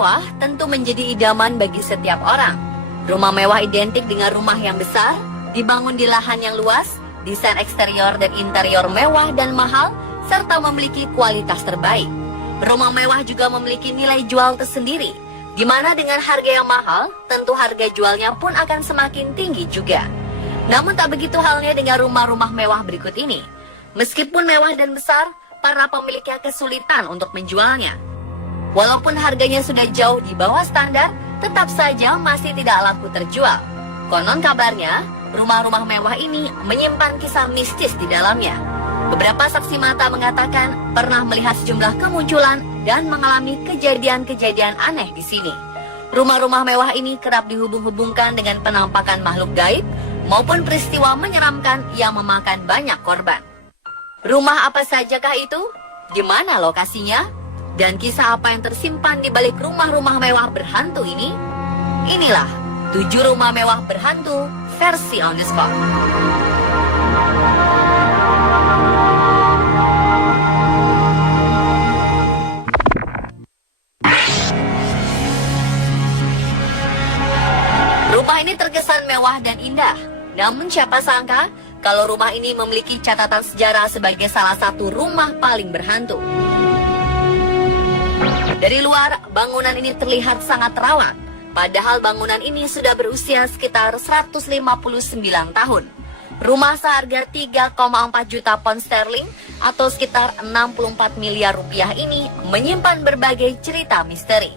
mewah tentu menjadi idaman bagi setiap orang. Rumah mewah identik dengan rumah yang besar, dibangun di lahan yang luas, desain eksterior dan interior mewah dan mahal, serta memiliki kualitas terbaik. Rumah mewah juga memiliki nilai jual tersendiri, di mana dengan harga yang mahal, tentu harga jualnya pun akan semakin tinggi juga. Namun tak begitu halnya dengan rumah-rumah mewah berikut ini. Meskipun mewah dan besar, para pemiliknya kesulitan untuk menjualnya. Walaupun harganya sudah jauh di bawah standar, tetap saja masih tidak laku terjual. Konon kabarnya, rumah-rumah mewah ini menyimpan kisah mistis di dalamnya. Beberapa saksi mata mengatakan pernah melihat sejumlah kemunculan dan mengalami kejadian-kejadian aneh di sini. Rumah-rumah mewah ini kerap dihubung-hubungkan dengan penampakan makhluk gaib maupun peristiwa menyeramkan yang memakan banyak korban. Rumah apa sajakah itu? Di mana lokasinya? Dan kisah apa yang tersimpan di balik rumah-rumah mewah berhantu ini? Inilah 7 rumah mewah berhantu versi On The Spot. Rumah ini terkesan mewah dan indah. Namun siapa sangka kalau rumah ini memiliki catatan sejarah sebagai salah satu rumah paling berhantu. Dari luar, bangunan ini terlihat sangat rawan. Padahal bangunan ini sudah berusia sekitar 159 tahun. Rumah seharga 3,4 juta pound sterling atau sekitar 64 miliar rupiah ini menyimpan berbagai cerita misteri.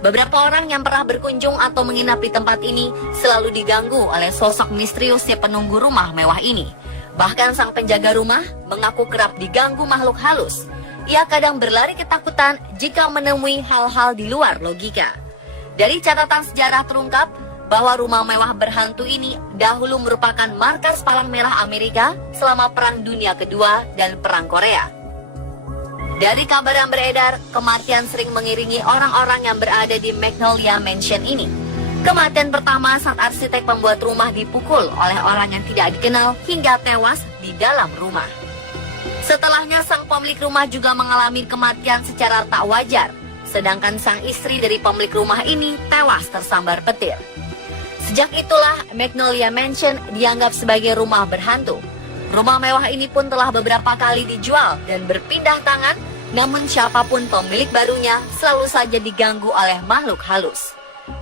Beberapa orang yang pernah berkunjung atau menginap di tempat ini selalu diganggu oleh sosok misterius si penunggu rumah mewah ini. Bahkan sang penjaga rumah mengaku kerap diganggu makhluk halus. Ia kadang berlari ketakutan jika menemui hal-hal di luar logika. Dari catatan sejarah terungkap bahwa rumah mewah berhantu ini dahulu merupakan markas Palang Merah Amerika selama Perang Dunia Kedua dan Perang Korea. Dari kabar yang beredar, kematian sering mengiringi orang-orang yang berada di Magnolia Mansion ini. Kematian pertama saat arsitek pembuat rumah dipukul oleh orang yang tidak dikenal hingga tewas di dalam rumah. Setelahnya sang pemilik rumah juga mengalami kematian secara tak wajar, sedangkan sang istri dari pemilik rumah ini tewas tersambar petir. Sejak itulah Magnolia Mansion dianggap sebagai rumah berhantu. Rumah mewah ini pun telah beberapa kali dijual dan berpindah tangan, namun siapapun pemilik barunya selalu saja diganggu oleh makhluk halus.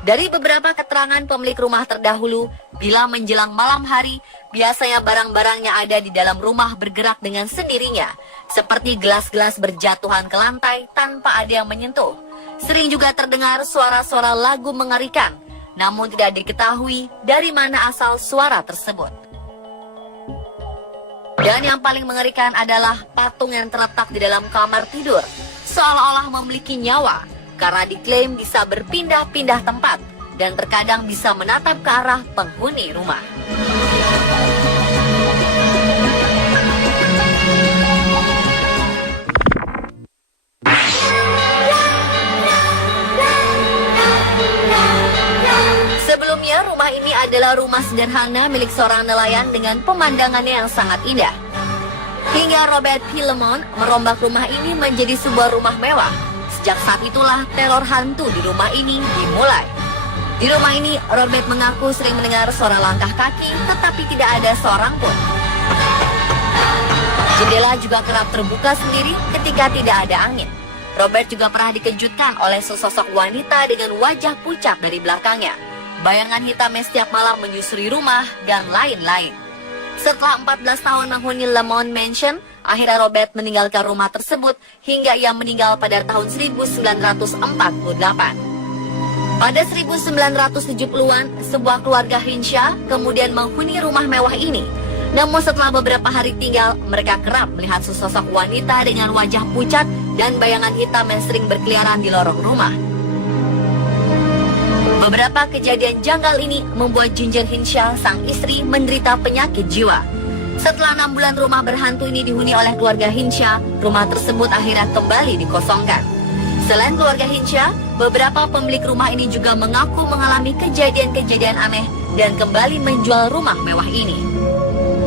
Dari beberapa keterangan pemilik rumah terdahulu, bila menjelang malam hari, biasanya barang-barang yang ada di dalam rumah bergerak dengan sendirinya, seperti gelas-gelas berjatuhan ke lantai tanpa ada yang menyentuh. Sering juga terdengar suara-suara lagu mengerikan, namun tidak diketahui dari mana asal suara tersebut. Dan yang paling mengerikan adalah patung yang terletak di dalam kamar tidur, seolah-olah memiliki nyawa, karena diklaim bisa berpindah-pindah tempat dan terkadang bisa menatap ke arah penghuni rumah. Sebelumnya, rumah ini adalah rumah sederhana milik seorang nelayan dengan pemandangannya yang sangat indah. Hingga Robert P. Lemon merombak rumah ini menjadi sebuah rumah mewah. Sejak saat itulah teror hantu di rumah ini dimulai. Di rumah ini, Robert mengaku sering mendengar suara langkah kaki, tetapi tidak ada seorang pun. Jendela juga kerap terbuka sendiri ketika tidak ada angin. Robert juga pernah dikejutkan oleh sesosok wanita dengan wajah pucat dari belakangnya. Bayangan hitamnya setiap malam menyusuri rumah, dan lain-lain. Setelah 14 tahun menghuni Lemon Mansion, akhirnya Robert meninggalkan rumah tersebut hingga ia meninggal pada tahun 1948. Pada 1970-an, sebuah keluarga Hinshaw kemudian menghuni rumah mewah ini. Namun setelah beberapa hari tinggal, mereka kerap melihat sesosok wanita dengan wajah pucat dan bayangan hitam yang sering berkeliaran di lorong rumah. Beberapa kejadian janggal ini membuat Ginger Hinshaw, sang istri, menderita penyakit jiwa. Setelah 6 bulan rumah berhantu ini dihuni oleh keluarga Hinshaw, rumah tersebut akhirnya kembali dikosongkan. Selain keluarga Hinshaw, beberapa pemilik rumah ini juga mengaku mengalami kejadian-kejadian aneh dan kembali menjual rumah mewah ini.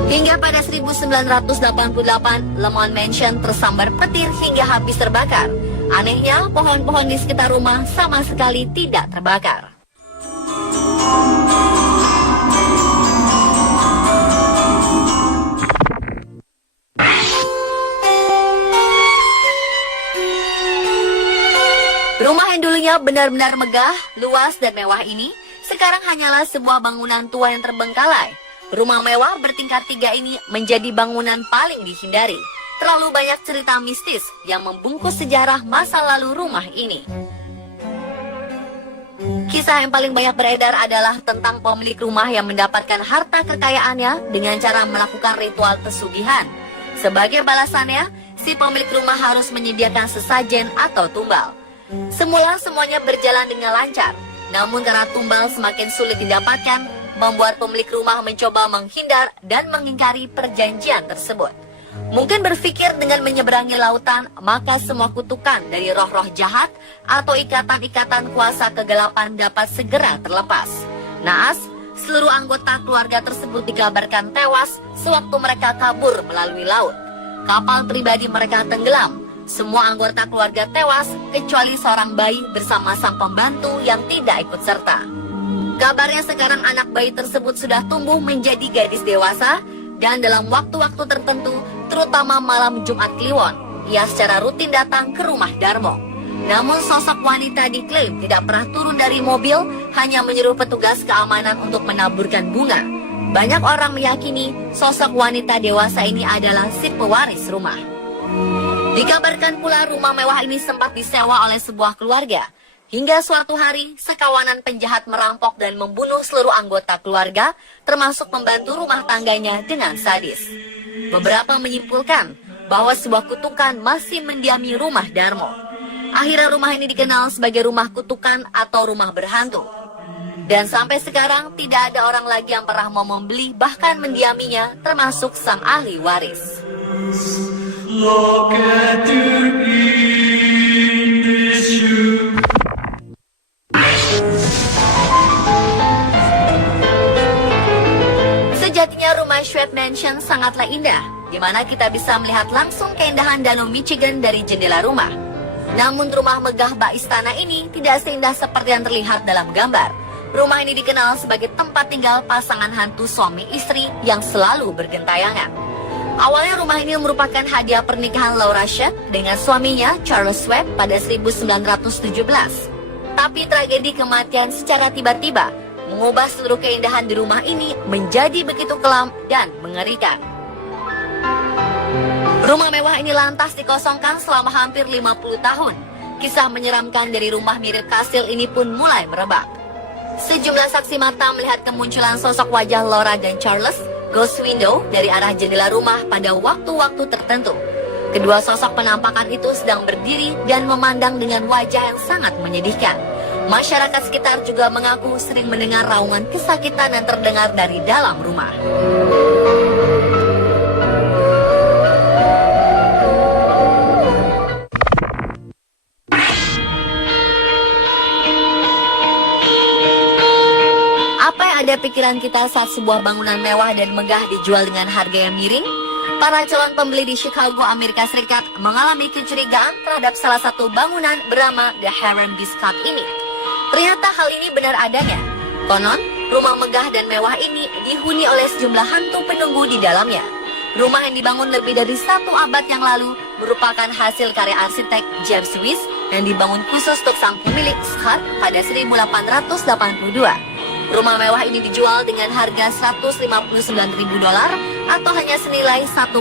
Hingga pada 1988, Lemon Mansion tersambar petir hingga habis terbakar. Anehnya, pohon-pohon di sekitar rumah sama sekali tidak terbakar. Rumah yang dulunya benar-benar megah, luas, dan mewah ini sekarang hanyalah sebuah bangunan tua yang terbengkalai. Rumah mewah bertingkat 3 ini menjadi bangunan paling dihindari. Terlalu banyak cerita mistis yang membungkus sejarah masa lalu rumah ini. Kisah yang paling banyak beredar adalah tentang pemilik rumah yang mendapatkan harta kekayaannya dengan cara melakukan ritual pesugihan. Sebagai balasannya, si pemilik rumah harus menyediakan sesajen atau tumbal. Semula semuanya berjalan dengan lancar, namun karena tumbal semakin sulit didapatkan, membuat pemilik rumah mencoba menghindar dan mengingkari perjanjian tersebut. Mungkin berpikir dengan menyeberangi lautan, maka semua kutukan dari roh-roh jahat atau ikatan-ikatan kuasa kegelapan dapat segera terlepas. Naas, seluruh anggota keluarga tersebut dikabarkan tewas sewaktu mereka kabur melalui laut. Kapal pribadi mereka tenggelam. Semua anggota keluarga tewas, kecuali seorang bayi bersama sang pembantu yang tidak ikut serta. Kabarnya sekarang anak bayi tersebut sudah tumbuh menjadi gadis dewasa, dan dalam waktu-waktu tertentu, terutama malam Jumat Kliwon, ia secara rutin datang ke rumah Darmo. Namun sosok wanita diklaim tidak pernah turun dari mobil, hanya menyuruh petugas keamanan untuk menaburkan bunga. Banyak orang meyakini sosok wanita dewasa ini adalah si pewaris rumah. Dikabarkan pula rumah mewah ini sempat disewa oleh sebuah keluarga. Hingga suatu hari, sekawanan penjahat merampok dan membunuh seluruh anggota keluarga, termasuk pembantu rumah tangganya dengan sadis. Beberapa menyimpulkan bahwa sebuah kutukan masih mendiami rumah Darmo. Akhirnya rumah ini dikenal sebagai rumah kutukan atau rumah berhantu. Dan sampai sekarang tidak ada orang lagi yang pernah mau membeli bahkan mendiaminya, termasuk sang ahli waris. Sejatinya rumah Schwedt Mansion sangatlah indah, di mana kita bisa melihat langsung keindahan Danau Michigan dari jendela rumah. Namun rumah megah bak istana ini tidak seindah seperti yang terlihat dalam gambar. Rumah ini dikenal sebagai tempat tinggal pasangan hantu suami istri yang selalu bergentayangan. Awalnya rumah ini merupakan hadiah pernikahan Laura Schwedt dengan suaminya Charles Schwedt pada 1917. Tapi tragedi kematian secara tiba-tiba mengubah seluruh keindahan di rumah ini menjadi begitu kelam dan mengerikan. Rumah mewah ini lantas dikosongkan selama hampir 50 tahun. Kisah menyeramkan dari rumah mirip kastil ini pun mulai merebak. Sejumlah saksi mata melihat kemunculan sosok wajah Laura dan Charles ghost window dari arah jendela rumah pada waktu-waktu tertentu. Kedua sosok penampakan itu sedang berdiri dan memandang dengan wajah yang sangat menyedihkan. Masyarakat sekitar juga mengaku sering mendengar raungan kesakitan yang terdengar dari dalam rumah. Apa yang ada pikiran kita saat sebuah bangunan mewah dan megah dijual dengan harga yang miring? Para calon pembeli di Chicago, Amerika Serikat mengalami kecurigaan terhadap salah satu bangunan bernama The Harem Biscuit ini. Ternyata hal ini benar adanya. Konon, rumah megah dan mewah ini dihuni oleh sejumlah hantu penunggu di dalamnya. Rumah yang dibangun lebih dari 1 abad yang lalu merupakan hasil karya arsitek James Wyss dan dibangun khusus untuk sang pemilik Scott pada 1882. Rumah mewah ini dijual dengan harga $159.000 atau hanya senilai 1,8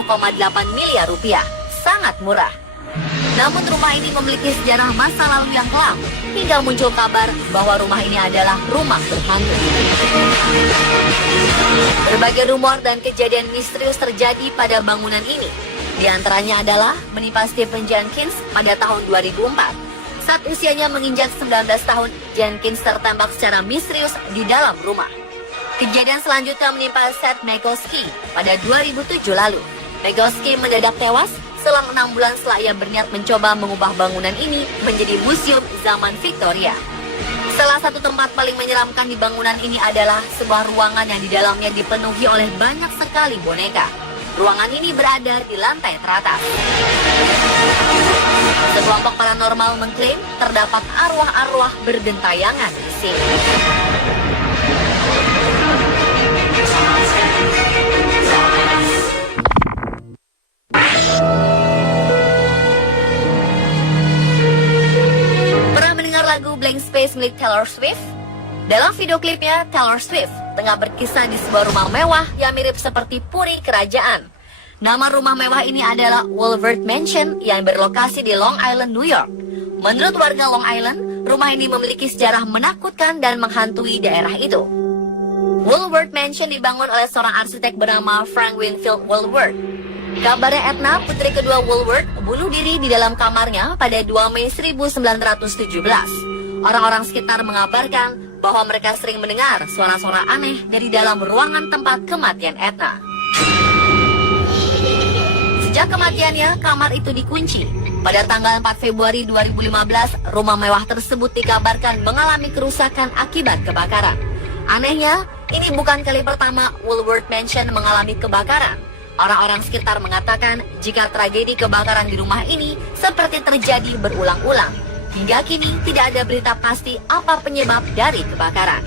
miliar rupiah. Sangat murah. Namun rumah ini memiliki sejarah masa lalu yang kelam, hingga muncul kabar bahwa rumah ini adalah rumah berhantu. Berbagai rumor dan kejadian misterius terjadi pada bangunan ini. Di antaranya adalah menimpa Stephen Jenkins pada tahun 2004. Saat usianya menginjak 19 tahun, Jenkins tertembak secara misterius di dalam rumah. Kejadian selanjutnya menimpa Seth Mickoski pada 2007 lalu. Mickoski mendadak tewas selang 6 bulan setelah ia berniat mencoba mengubah bangunan ini menjadi museum zaman Victoria. Salah satu tempat paling menyeramkan di bangunan ini adalah sebuah ruangan yang di dalamnya dipenuhi oleh banyak sekali boneka. Ruangan ini berada di lantai teratas. Sekelompok paranormal mengklaim terdapat arwah-arwah berdentayangan di sini. Pernah mendengar lagu Blank Space milik Taylor Swift? Dalam video klipnya, Taylor Swift tengah berkisah di sebuah rumah mewah yang mirip seperti puri kerajaan. Nama rumah mewah ini adalah Woolworth Mansion yang berlokasi di Long Island, New York. Menurut warga Long Island, rumah ini memiliki sejarah menakutkan dan menghantui daerah itu. Woolworth Mansion dibangun oleh seorang arsitek bernama Frank Winfield Woolworth. Kabarnya Edna, putri kedua Woolworth, bunuh diri di dalam kamarnya pada 2 Mei 1917. Orang-orang sekitar mengabarkan bahwa mereka sering mendengar suara-suara aneh dari dalam ruangan tempat kematian Edna. Sejak kematiannya, kamar itu dikunci. Pada tanggal 4 Februari 2015, rumah mewah tersebut dikabarkan mengalami kerusakan akibat kebakaran. Anehnya, ini bukan kali pertama Woolworth Mansion mengalami kebakaran. Orang-orang sekitar mengatakan jika tragedi kebakaran di rumah ini seperti terjadi berulang-ulang. Hingga kini tidak ada berita pasti apa penyebab dari kebakaran.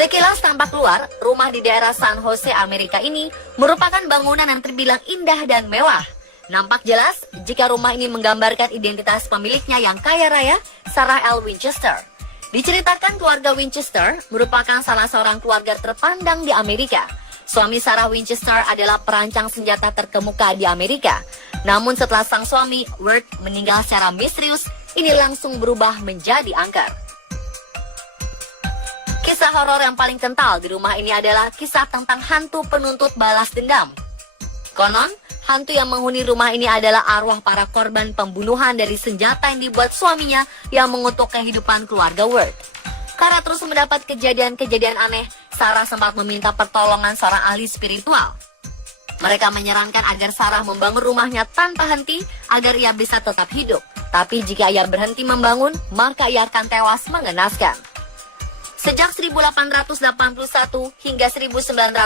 Sekilas tampak luar, rumah di daerah San Jose, Amerika ini merupakan bangunan yang terbilang indah dan mewah. Nampak jelas jika rumah ini menggambarkan identitas pemiliknya yang kaya raya, Sarah L. Winchester. Diceritakan keluarga Winchester merupakan salah seorang keluarga terpandang di Amerika. Suami Sarah Winchester adalah perancang senjata terkemuka di Amerika. Namun setelah sang suami, Worth, meninggal secara misterius, ini langsung berubah menjadi angker. Kisah horor yang paling kental di rumah ini adalah kisah tentang hantu penuntut balas dendam. Konon, hantu yang menghuni rumah ini adalah arwah para korban pembunuhan dari senjata yang dibuat suaminya yang mengutuk kehidupan keluarga Worth. Karena terus mendapat kejadian-kejadian aneh, Sarah sempat meminta pertolongan seorang ahli spiritual. Mereka menyarankan agar Sarah membangun rumahnya tanpa henti agar ia bisa tetap hidup. Tapi jika ia berhenti membangun, maka ia akan tewas mengenaskan. Sejak 1881 hingga 1922,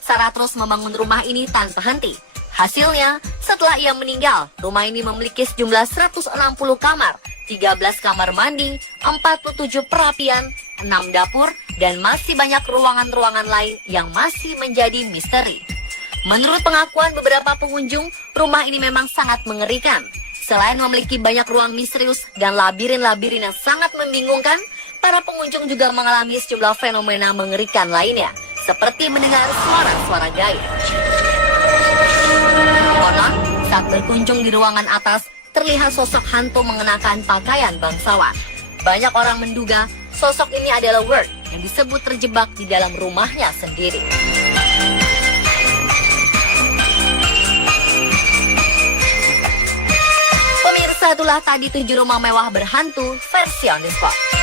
Sarah terus membangun rumah ini tanpa henti. Hasilnya, setelah ia meninggal, rumah ini memiliki sejumlah 160 kamar, 13 kamar mandi, 47 perapian, 6 dapur, dan masih banyak ruangan-ruangan lain yang masih menjadi misteri. Menurut pengakuan beberapa pengunjung, rumah ini memang sangat mengerikan. Selain memiliki banyak ruang misterius dan labirin-labirin yang sangat membingungkan, para pengunjung juga mengalami sejumlah fenomena mengerikan lainnya, seperti mendengar suara-suara gaib. Konon, saat berkunjung di ruangan atas, terlihat sosok hantu mengenakan pakaian bangsawan. Banyak orang menduga sosok ini adalah Worth yang disebut terjebak di dalam rumahnya sendiri. Pemirsa, itulah tadi 7 rumah mewah berhantu versi On The Spot.